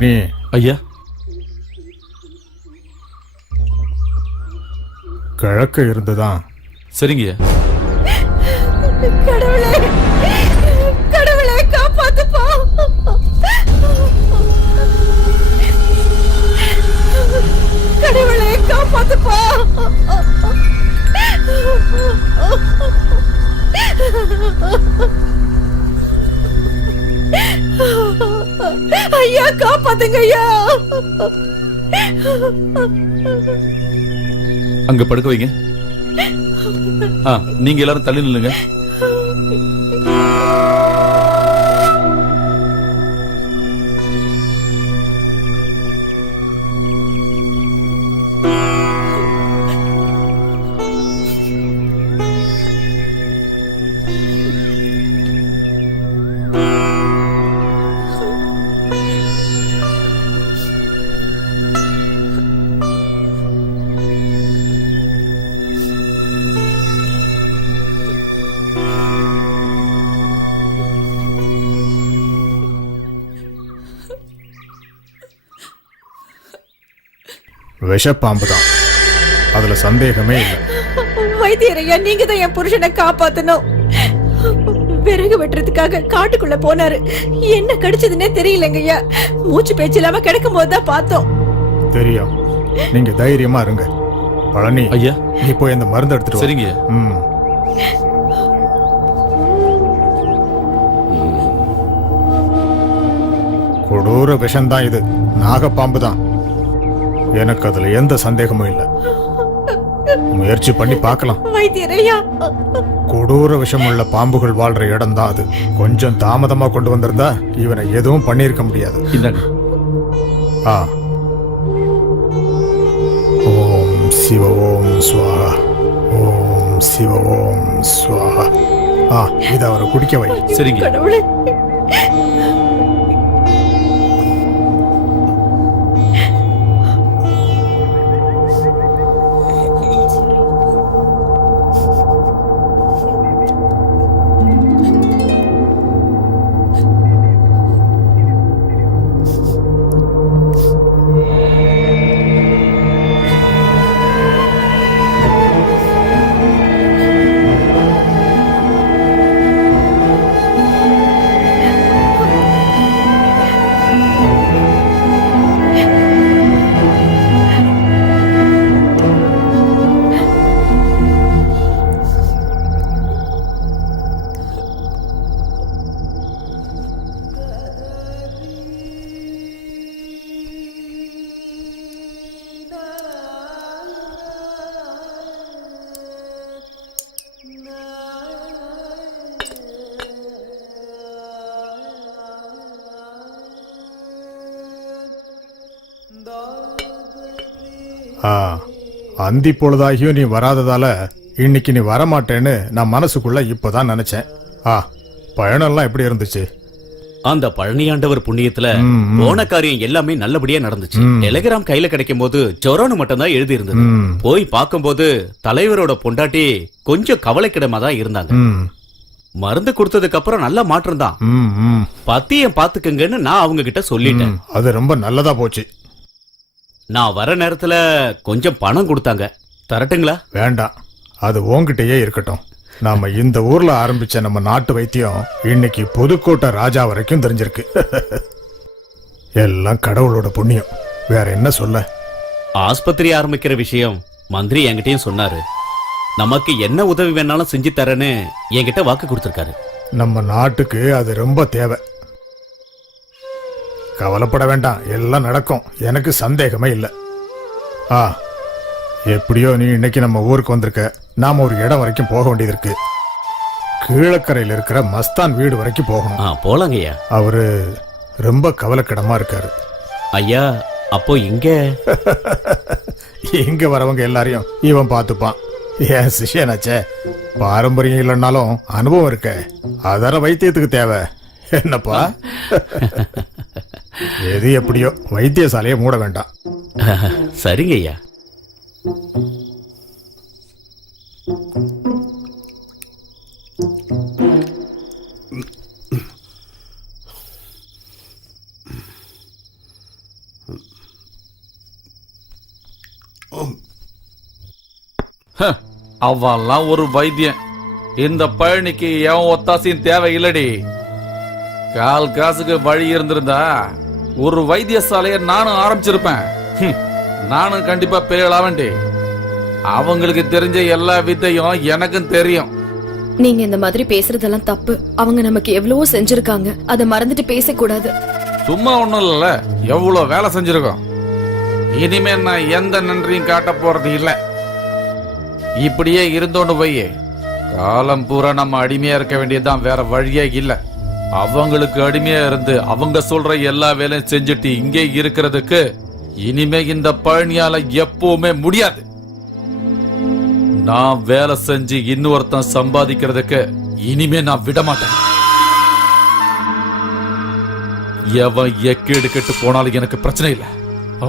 பழனி. ஐயா. கிழக்கு இருந்துதான். சரிங்கய்யா. கடவுளே, கடவுளே காப்பாத்துப்பா. கடவுளே காப்பாத்துப்பா. ஐயா காப்பாத்துங்க ஐயா. அங்க படுக்க வைங்க. நீங்க எல்லாரும் தள்ளி நில்லுங்க. விஷப்பாம்பு தான், அதுல சந்தேகமே இல்லை. வைத்தியரையா, நீங்க தான் என் புருஷனை காப்பாத்தணும். விறகு வெட்டுறதுக்காக காட்டுக்குள்ள போனாரு. என்ன கடிச்சதுன்னே தெரியலங்கய்யா. மூச்சு பேச்சு இல்லாம கிடக்கும் போதுதான் பார்த்தோம். தெரியும், நீங்க தைரியமா இருங்க. பழனி ஐயா, நீ போய் அந்த மருந்து எடுத்துட்டு வா. சரிங்க. கொடூர விஷம்தான் இது, நாகப்பாம்பு தான். எனக்கு அதுல எந்த சந்தேகமும் இல்லை. முயற்சி பண்ணி பார்க்கலாம். வைத்தியரையா, கொடூர விஷமுள்ள பாம்புகள் வாழ்ற இடம் தான் அது. கொஞ்சம் தாமதமா கொண்டு வந்திருந்தா இவனை எதுவும் பண்ணிருக்க முடியாது. ஓம் சிவ ஓம் ஸ்வாஹா, ஓம் சிவ ஓம் ஸ்வாஹா. இதை அவரை குடிக்க வை. சரிங்க. கடவுளே. அந்தி பொழுதாகியும் நீ வராததால இன்னைக்கு நீ வரமாட்டேன்னு நான் மனசுக்குள்ள இப்பதான் நினைச்சேன். பயணம்லாம் எப்படி இருந்துச்சு? அந்த பழனியாண்டவர் புண்ணியத்துல போன காரியம் எல்லாமே நல்லபடியா நடந்துச்சு. டெலிகிராம் கையில கிடைக்கும் போது ஜொரோன்னு மட்டும் தான் எழுதி இருந்தது. போய் பார்க்கும்போது தலைவரோட பொண்டாட்டி கொஞ்சம் கவலைக்கிடமா தான் இருந்தாங்க. மருந்து கொடுத்ததுக்கு அப்புறம் நல்ல மாற்றம் தான். பத்தியம் பாத்துக்கங்கன்னு நான் அவங்க கிட்ட சொல்லிட்டேன். அது ரொம்ப நல்லதா போச்சு. நான் வர நேரத்துல கொஞ்சம் பணம் கொடுத்தாங்க, தரட்டுங்களா? வேண்டாம், அது உன்கிட்டயே இருக்கட்டும். நாம இந்த ஊர்ல ஆரம்பிச்ச நம்ம நாட்டு வைத்தியம் இன்னைக்கு புதுக்கோட்டை ராஜா வரைக்கும் தெரிஞ்சிருக்கு. எல்லாம் கடவுளோட புண்ணியம், வேற என்ன சொல்ல. ஆஸ்பத்திரி ஆரம்பிக்கிற விஷயம் மந்திரி என்கிட்டயும் சொன்னாரு. நமக்கு என்ன உதவி வேணாலும் செஞ்சு தரேன்னு என்கிட்ட வாக்கு கொடுத்திருக்காரு. நம்ம நாட்டுக்கு அது ரொம்ப தேவை. கவலைப்பட வேண்டாம், எல்லாம் நடக்கும், எனக்கு சந்தேகமே இல்லை. எப்படியோ நீ இன்னைக்கு நம்ம ஊருக்கு வந்திருக்க. நாம ஒரு இடம் வரைக்கும் போக வேண்டியது இருக்கு. கீழக்கரையில் இருக்கிற மஸ்தான் வீடு வரைக்கும் போகணும். போலாங்கய்யா. அவரு ரொம்ப கவலைக்கிடமா இருக்காரு. ஐயா, அப்போ இங்க வரவங்க எல்லாரையும் இவன் பார்த்துப்பான். என் சிஷியனாச்சே, பாரம்பரியம் இல்லைன்னாலும் அனுபவம் இருக்க, அதர வைத்தியத்துக்கு தேவை. என்னப்பா? எது எப்படியோ வைத்தியசாலையை மூட வேண்டாம். சரிங்க ஐயா. அவெல்லாம் ஒரு வைத்தியன். இந்த பழனிக்கு எவன் ஒத்தாசையும் தேவை இல்லடி. கால் காசுக்கு வழி இருந்திருந்தா ஒரு வைத்தியசாலைய நானும் ஆரம்பிச்சிருப்பேன். நானும் கண்டிப்பா பெரியலாவண்டி. அவங்களுக்கு தெரிஞ்ச எல்லா வித்தையும் எனக்கும் தெரியும். நீங்க இந்த மாதிரி பேசுறதெல்லாம் தப்பு. அவங்க நமக்கு எவ்வளவோ செஞ்சிருக்காங்க, அதை மறந்துட்டு பேசக்கூடாது. சும்மா ஒண்ணும் இல்ல, எவ்வளவு வேலை செஞ்சிருக்கோம். இனிமே நான் எந்த நன்றியும் காட்ட போறது இல்ல. இப்படியே இருந்தோன்னு போய் காலம் பூரா நம்ம அடிமையா இருக்க வேண்டியதுதான், வேற வழியே இல்ல. அவங்களுக்கு அடிமையா இருந்து அவங்க சொல்ற எல்லா வேலையும் செஞ்சுட்டு இங்கே இருக்கிறதுக்கு இனிமே இந்த பழனியால எப்பவுமே முடியாது. நான் வேலை செஞ்சு இன்னொருத்தன் சம்பாதிக்கிறதுக்கு இனிமே நான் விட மாட்டேன். எவன் எக்கேடு கெட்டு போனாலும் எனக்கு பிரச்சனை இல்லை.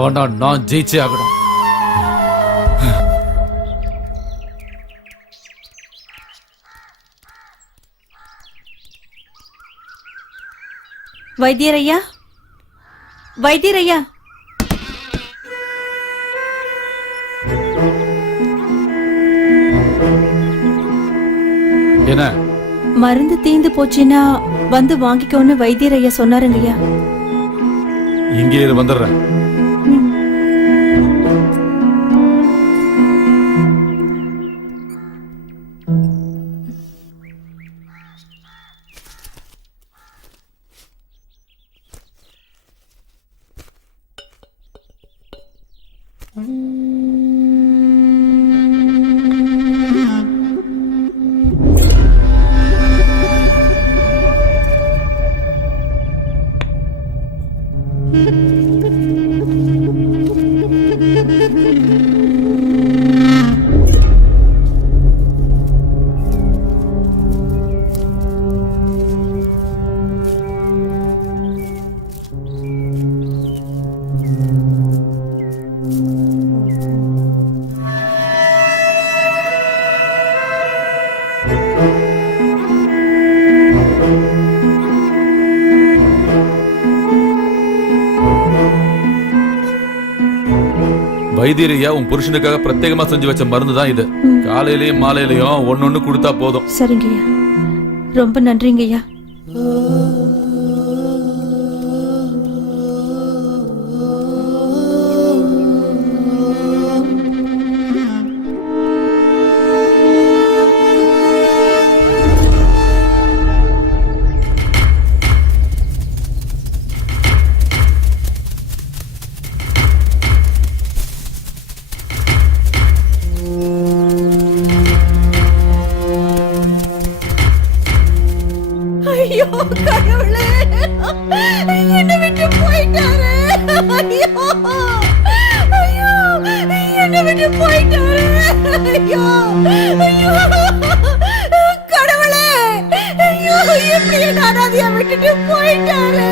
ஆனா நான் ஜெயிச்சே ஆகணும். வைத்தியரையா, வைத்தியரையா, என்ன மருந்து தீந்து போச்சுன்னா வந்து வாங்கிக்கோன்னு வைத்தியரையா சொன்னாருங்கய்யா. இங்கே வந்துடுறேன். வைத்தியரையா, உன் புருஷனுக்காக பிரத்யேகமா செஞ்சு வச்ச மருந்து தான் இது. காலையிலயும் மாலையிலயும் ஒன்னொன்னு கொடுத்தா போதும். சரிங்கய்யா, ரொம்ப நன்றிங்கய்யா. ஐயோ கடவுளே, என்னை விட்டு போயிட்டாரு. ஐயோ ஐயோ, என்னை விட்டு போயிட்டாரு. ஐயோ ஐயோ கடவுளே, ஐயோ எப்படி என்ன அனாதையா விட்டுட்டு போயிட்டாரு.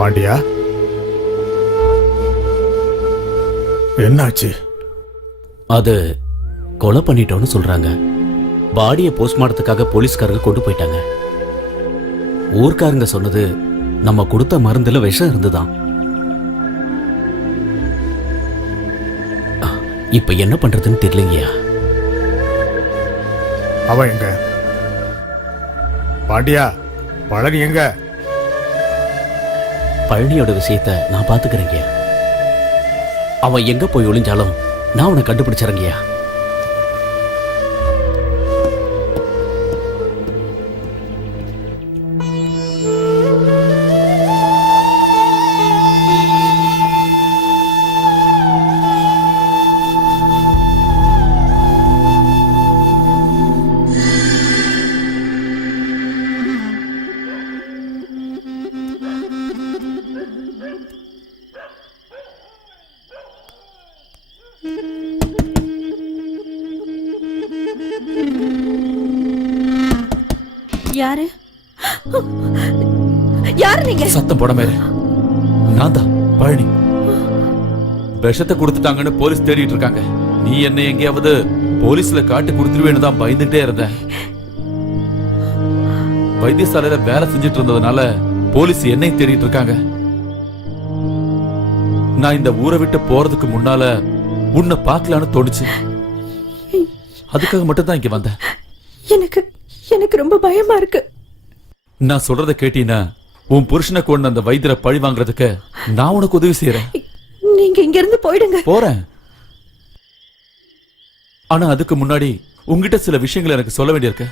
பாண்டியா, என்னாச்சு? அது கொலை பண்ணிட்டோன்னு சொல்றாங்க. பாடியை போஸ்ட்மார்ட்டத்துக்காக போலீஸ்காரங்க கொண்டு போயிட்டாங்க. ஊர்க்காரங்க சொன்னது நம்ம கொடுத்த மருந்துல விஷம் இருந்துதான். இப்ப என்ன பண்றதுன்னு தெரியலங்கய்யா. அவன் எங்க? பாண்டியா, பழனி எங்க? பழனியோட விஷயத்த நான் பாத்துக்கிறேங்கய்யா. அவன் எங்க போய் ஒளிஞ்சாலும் நான் அவனை கண்டுபிடிச்சறங்கய்யா. யாரு? யாரு யார் நீங்க? சத்தம் போட மேல நான் தான் பழனி. விஷத்தை கொடுத்துட்டாங்கன்னு போலீஸ் தேடிட்டு இருக்காங்க. நீ என்ன எங்கேயாவது போலீஸ்ல காட்டி கொடுத்துருவேன்னு தான் பயந்துட்டே இருந்தேன். வைத்தியசாலையில வேலை செஞ்சுட்டு இருந்ததுனால போலீஸ் என்னையும் தேடிட்டு இருக்காங்க. நான் இந்த ஊரை விட்டு போறதுக்கு முன்னால உன்னை பார்க்கலான்னு தோணுச்சு. அதுக்காக மட்டும் தான் இங்க வந்தேன். எனக்கு எனக்கு ரொம்ப பயமா இருக்கு. நான் சொல்றத கேட்டீனா உன் புருஷனை கொண்டு அந்த வைத்தியரை பழி வாங்குறதுக்கு நான் உனக்கு உதவி செய்யறேன். நீங்க இங்க இருந்து போயிடுங்க. போறேன். ஆனா அதுக்கு முன்னாடி உங்ககிட்ட சில விஷயங்களை எனக்கு சொல்ல வேண்டியிருக்கு.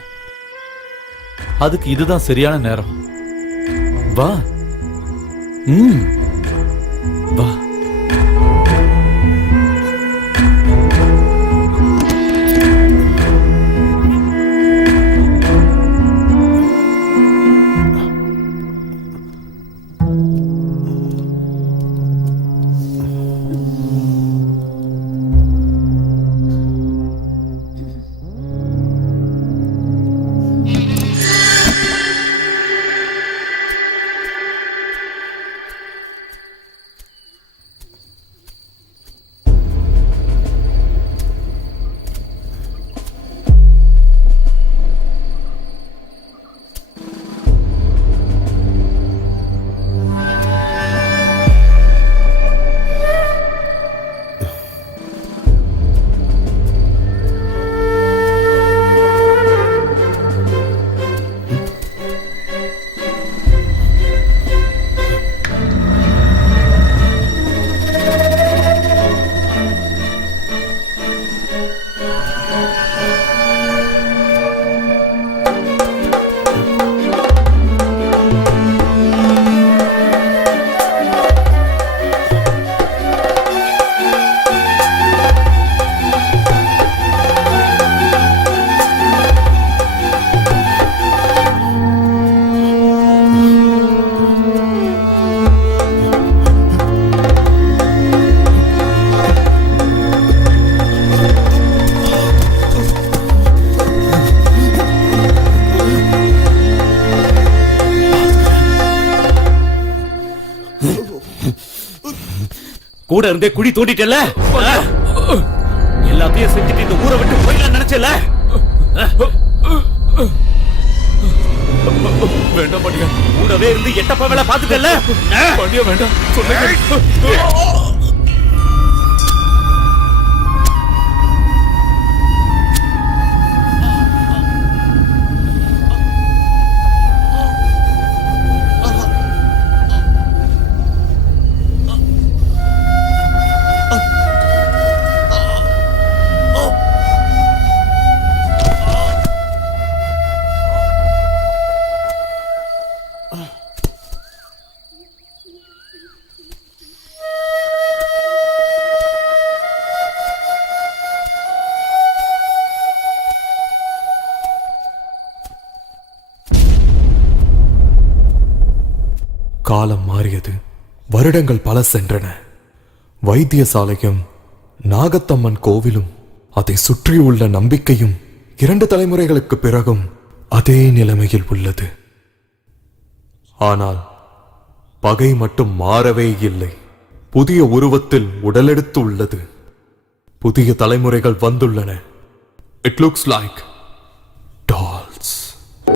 அதுக்கு இதுதான் சரியான நேரம். வா. வா. கூட இருந்தே குழி தோண்டிட்டல. எல்லாத்தையும் செஞ்சுட்டு இந்த ஊரை விட்டு போயிடலாம் நினைச்சல. வேண்டாம் பாண்டியா. கூடவே இருந்து எட்டப்பா வேலை பாத்துட்டல. பாண்டியா வேண்டாம் சொல்லுங்க. காலம் மாறியது. வருடங்கள் பல சென்றன. வைத்தியசாலையும் நாகத்தம்மன் கோவிலும் அதை சுற்றியுள்ள நம்பிக்கையும் 2 தலைமுறைகளுக்கு பிறகும் அதே நிலைமையில் உள்ளது. ஆனால் பகை மட்டும் மாறவே இல்லை. புதிய உருவத்தில் உடலெடுத்து உள்ளது. புதிய தலைமுறைகள் வந்துள்ளன. It looks like doll.